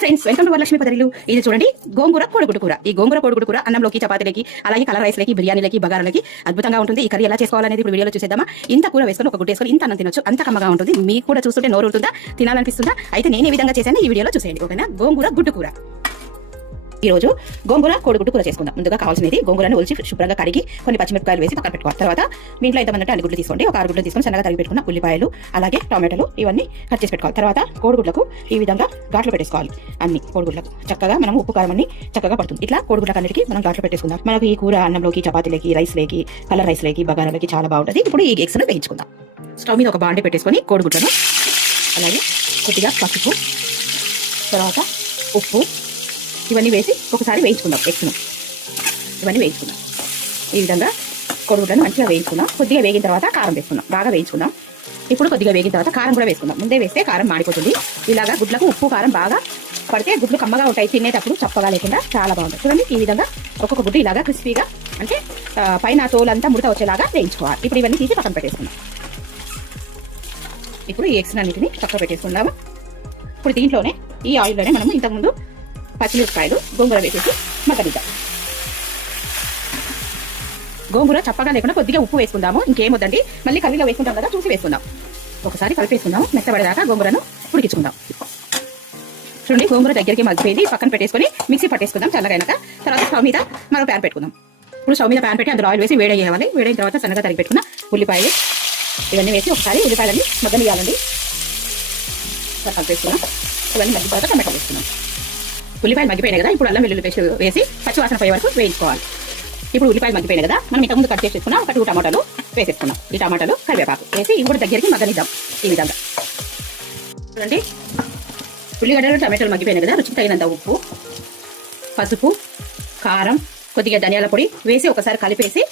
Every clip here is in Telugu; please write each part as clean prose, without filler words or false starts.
ఫ్రెండ్స్, వెల్కమ్ టు వరలక్ష్మి పదరిలు. ఇది చూడండి, గోంగూర కోడిగుడ్డు కూర. ఈ గోంగూర కోడిగుడ్డు కూర అన్నంలోకి, చపాతీలకి, అలాగే కలర్ రైస్లకి, బిర్యానీలకి, బగారాలకి అద్భుతంగా ఉంటుంది. ఈ కర్రీ ఎలా చేసుకోవాలనేది ఇప్పుడు వీడియోలో చూసేద్దామా. ఇంత కూర వేసుకొని ఒక గుడ్డ వేసుకొని ఇంత అన్నం తినొచ్చు. అంత కమ్మగా ఉంటుంది. మీకు కూడా చూస్తుంటే నోరు ఉంటుందా, తినాలనిపిస్తుందా? అయితే నేను ఏ విధంగా చేశాను ఈ వీడియోలో చూసేయండి. ఓకేనా? గోంగూర గుడ్డు కూర. ఈ రోజు గోంగూర కోడిగుడ్డు కూర చేసుకుందాం. ముందుగా కావాల్సినది గోంగూరను ఒలిచి శుభ్రంగా కడిగి కొన్ని పచ్చిమిరపకాయలు వేసి పక్కన పెట్టుకోవాలి. తర్వాత మీ ఇంట్లో ఎంతమంది అన్ని గుడ్లు తీసుకోండి. ఒక 6 గుడ్లు తీసుకొని సన్నగా తరిగి పెట్టుకున్న ఉల్లిపాయలు, అలాగే టమాటాలు ఇవన్నీ కట్ చేసి పెట్టుకోవాలి. తర్వాత కోడిగుడ్లకు ఈ విధంగా ఘాట్లు పెట్టేసుకోవాలి. అన్ని కోడిగుడ్లకు చక్కగా మనం ఉప్పు కారం అన్ని చక్కగా పడుతుంది. ఇట్లా కోడిగుడ్లకు అన్నిటికీ మనం ఘాట్లు పెట్టేసుకుందాం. మనకు ఈ కూర అన్నంలోకి, చపాతీలకి, రైస్లోకి, కలర్ రైస్లోకి, బగారాలకి చాలా బాగుంటుంది. ఇప్పుడు ఈ ఎగ్స్ను వేయించుకుందాం. స్టవ్ మీద ఒక బాండి పెట్టేసుకొని కోడిగుడ్లను, అలాగే కొద్దిగా పసుపు, తర్వాత ఉప్పు ఇవన్నీ వేసి ఒకసారి వేయించుకుందాం. ఎగ్స్ను ఇవన్నీ వేయించుకుందాం. ఈ విధంగా కోడిగుడ్లను మంచిగా వేయించుకుందాం. కొద్దిగా వేగిన తర్వాత కారం వేసుకుందాం. బాగా వేయించుకుందాం. ఇప్పుడు కొద్దిగా వేగిన తర్వాత కారం కూడా వేసుకుందాం. ముందే వేస్తే కారం మాడిపోతుంది. ఇలాగా గుడ్లకు ఉప్పు కారం బాగా పడితే గుడ్లు కమ్మగా ఉంటాయి. తినేటప్పుడు చప్పగా లేకుండా చాలా బాగుంటుంది. చూడండి, ఈ విధంగా ఒక్కొక్క గుడ్డు ఇలాగా క్రిస్పీగా, అంటే పైన తోలంతా ముడత వచ్చేలాగా వేయించుకోవాలి. ఇప్పుడు ఇవన్నీ తీసి పక్కన పెట్టేసుకుందాం. ఇప్పుడు ఈ ఎగ్స్ అన్నిటిని పక్కన పెట్టేసుకుందాము. ఇప్పుడు దీంట్లోనే ఈ ఆయిల్లోనే మనము ఇంతకుముందు పచ్చిమిరపకాయలు, గోంగూర వేసేసి మగ్గనిద్దాం. గోంగూర చప్పగా లేకుండా కొద్దిగా ఉప్పు వేసుకుందాము. ఇంకేం వద్దండి, మళ్ళీ కర్రీలో వేసుకుంటాం కదా, చూసి వేసుకుందాం. ఒకసారి కలిపేసుకుందాము. మెత్తబడేదాకా గోంగూరను ఉడికించుకుందాం. చూడండి, గోంగూర దగ్గరికి మగ్గిపోయింది. పక్కన పెట్టేసుకొని మిక్సీ పట్టేసుకుందాం చల్లగైనాక. తర్వాత స్టవ్ మీద మరో ప్యాన్ పెట్టుకుందాం. ఇప్పుడు స్టవ్ మీద ప్యాన్ పెట్టి అందులో ఆయిల్ వేసి వేడయ్యేయాలి. వేడైన తర్వాత సన్నగా తరిగి పెట్టుకున్న ఉల్లిపాయలు ఇవన్నీ వేసి ఒకసారి ఉల్లిపాయలన్నీ మగ్గనియాలండి. కలిపేసుకున్నాం. ఇవన్నీ మగ్గిన తర్వాత టమాటా వేసుకున్నాం. ఉల్లిపాయలు మగ్గిపోయినాయి కదా, ఇప్పుడు అల్లం వెల్లుల్లి పేస్ట్ వేసి పచ్చివాసన పోయే వరకు వేయించుకోవాలి. ఇప్పుడు ఉల్లిపాయలు మగ్గిపోయినాయి కదా, మనం ఇంతకుముందు కట్ చేసి తీసుకున్నాం. ఒక 2 టమాటాలు వేసేసుకున్నాం. ఈ టమాటాలు కరివేపాకు వేసి ఇవి కూడా దగ్గరికి మగ్గనిద్దాం. ఈ విధంగా చూడండి, ఉల్లిగడ్డలు టమాటాలు మగ్గిపోయినాయి కదా, రుచికి తగినంత ఉప్పు, పసుపు, కారం, కొద్దిగా ధనియాల పొడి వేసి ఒకసారి కలిపేసి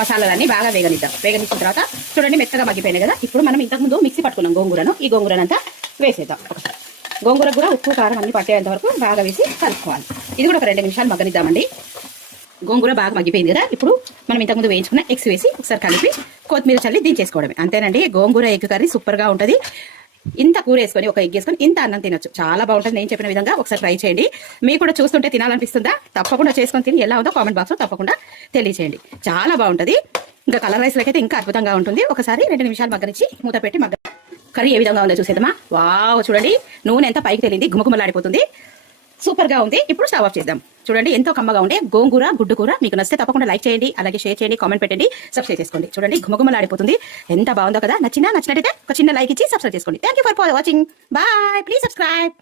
మసాలాలన్నీ బాగా వేగనిద్దాం. వేగనిచ్చిన తర్వాత చూడండి, మెత్తగా మగ్గిపోయినాయి కదా, ఇప్పుడు మనం ఇంతకుముందు మిక్సీ పట్టుకున్నాం గోంగూరను. ఈ గోంగూరనంతా వేసేద్దాం. ఒకసారి గోంగూర కూడా ఉప్పు కారం అన్ని పట్టేంత వరకు బాగా వేసి కలుపుకోవాలి. ఇది కూడా ఒక 2 నిమిషాలు మగ్గనిద్దామండి. గోంగూర బాగా మగ్గిపోయింది కదా, ఇప్పుడు మనం ఇంతకుముందు వేయించుకున్న ఎగ్స్ వేసి ఒకసారి కలిపి కొత్తిమీర చల్లి దించేసుకోవడమే. అంతేనండి, గోంగూర ఎగ్ కర్రీ సూపర్గా ఉంటుంది. ఇంత కూర వేసుకొని, ఒక ఎగ్ వేసుకొని ఇంత అన్నం తినొచ్చు. చాలా బాగుంటుంది. నేను చెప్పిన విధంగా ఒకసారి ట్రై చేయండి. మీకు కూడా చూస్తుంటే తినాలనిపిస్తుందా? తప్పకుండా చేసుకొని తిని ఎలా ఉందో కామెంట్ బాక్స్లో తప్పకుండా తెలియచేయండి. చాలా బాగుంటుంది. ఇంకా కలర్ రైస్లోకి అయితే ఇంకా అద్భుతంగా ఉంటుంది. ఒకసారి 2 నిమిషాలు మగ్గనిచ్చి మూత పెట్టి కర్రీ ఏ విధంగా ఉందో చూసేద్దామా. వావ్, చూడండి, నూనె ఎంత పైకి తెలియంది, గుమగుమలాడిపోతుంది. సూపర్ గా ఉంది. ఇప్పుడు స్టవ్ ఆఫ్ చేద్దాం. చూడండి, ఎంతో కమ్మగా ఉండే గోంగూర గుడ్డు కూర. మీకు నచ్చితే తప్పకుండా లైక్ చేయండి, అలాగే షేర్ చేయండి, కామెంట్ పెట్టండి, సబ్స్క్రైబ్ చేసుకోండి. చూడండి, గుమగుమలాడిపోతుంది. ఎంత బాగుందో కదా. నచ్చినట్టయితే ఒక చిన్న లైక్ ఇచ్చి సబ్స్క్రైబ్ చేసుకోండి. Thank you for watching. Bye. Please subscribe.